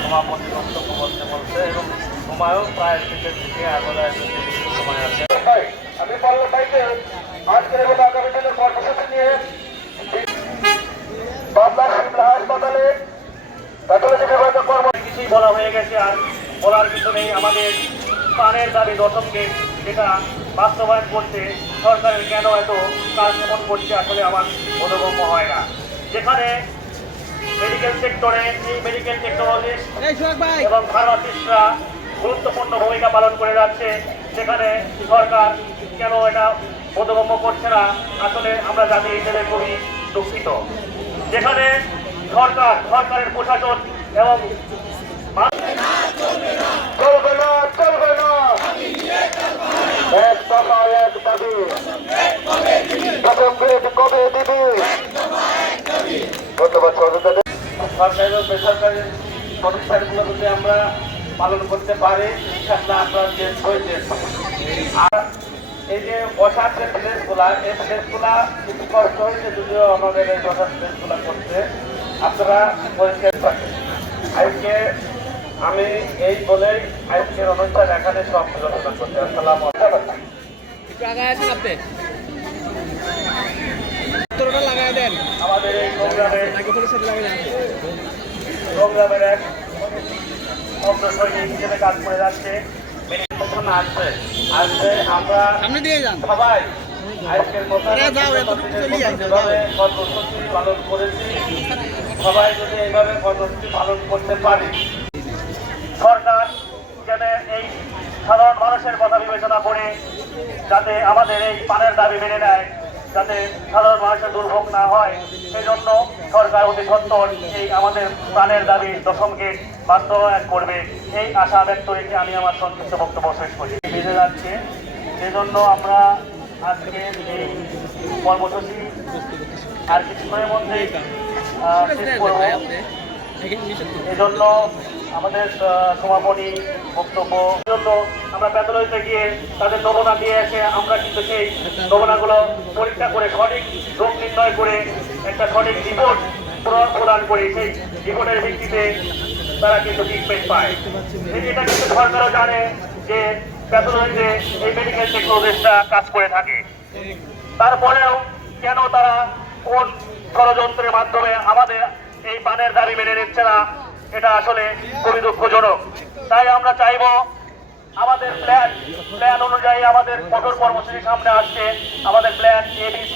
সমাপনী বক্তব্য বলতে বলতে এবং সময়ও প্রায় শেষের দিকে আগলায় সময় আছে। আমি বললাম ভাইকে আজকের এবং আগামী দিনের কর্মসূচি নিয়ে বাংলার সিমলা হাসপাতালে প্যাথোলজি বিভাগের কিছুই বলা হয়ে গেছে, আর বলার কিছু নেই। আমাদের প্রাণের দাবি দশমকে যেটা বাস্তবায়ন করতে সরকারের কেন এত কাজ এমন করছে আসলে আমার বোধগম্য হয় না। যেখানে মেডিকেল সেক্টরে এই মেডিকেল টেকনোলজিস্ট এবং ফার্মাসিস্টরা গুরুত্বপূর্ণ ভূমিকা পালন করে যাচ্ছে, সেখানে সরকার কেন এটা বোধগম্য করছে না আসলে আমরা জাতি হিসেবে খুবই দুঃখিত। যেখানে সরকারের প্রশাসন এবং চলবে না চলবে না এক দফা এক দাবি প্রথম গ্রেড কবে দিবি ধন্যবাদ সহযোগিতা। সরকারি ও বেসরকারি প্রতিষ্ঠানগুলো যদি আমরা পালন করতে পারি ইনশাআল্লাহ আমরা দেশ হয়ে দেশ। আর এই যে বসার যে প্লেসগুলা এই প্লেসগুলা কিছু কষ্ট হয়েছে, যদিও আমাদের এই বসার প্লেসগুলা করতে আপনারা পরিষ্কার থাকেন। আজকে আমি এই বলেই আজকের অনুষ্ঠান এখানে সব আলোচনা করছি। আসসালাম আলাইকুম। একটু আগায় আসেন আপনি, লাগাই দেন আমাদের এই প্রোগ্রামের সাথে লাগাই দেন। এক অগ্রসৈনিক হিসেবে কাজ করে যাচ্ছে। আসছে আমরা সামনে দিয়ে যান সবাই আজকের যেভাবে কর্মসূচি পালন করেছি, সবাই যদি এইভাবে কর্মসূচি পালন করতে পারি, সরকার যাতে এই সাধারণ মানুষের কথা বিবেচনা করে যাতে আমাদের এই পানের দাবি মেনে নেয়, যাতে সাধারণ মানুষের দুর্ভোগ না হয়, সেই জন্য সরকার অতি সত্বর এই আমাদের প্রাণের দাবি দশমকে বাস্তবায়ন করবে, এই আশা ব্যক্ত রেখে আমি আমার সংক্ষিপ্ত বক্তব্য শেষ করি। বেঁধে যাচ্ছে, সেজন্য আমরা আজকে এই কর্মসূচি আর কিছুক্ষণের মধ্যেই শেষ করব। এজন্য আমাদের সমাপনী বক্তব্য জন্য আমরা প্যাথোলজিতে গিয়ে তাদের নমুনা দিয়ে এসে আমরা কিন্তু সেই নমুনাগুলো পরীক্ষা করে সঠিক রোগ নির্ণয় করে একটা সঠিক রিপোর্ট প্রদান করি। সেই রিপোর্টের ভিত্তিতে তারা কিন্তু ট্রিটমেন্ট পায়। এটা কিন্তু সরকারও জানে যে প্যাথোলজিতে এই মেডিকেল টেকনোলজিস্টরা কাজ করে থাকে। তারপরেও কেন তারা কোন ষড়যন্ত্রের মাধ্যমে আমাদের এই পানের দাবি মেনে নিচ্ছে না, এটা আসলে খুবই দুঃখজনক। তাই আমরা চাইব আমাদের প্ল্যান অনুযায়ী আমাদের কঠোর কর্মসূচি সামনে আসছে। আমাদের প্ল্যান ABC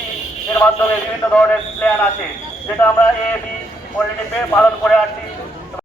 এর মাধ্যমে বিভিন্ন ধরনের প্ল্যান আছে, যেটা আমরা AB অলরেডি পালন করে আসছি।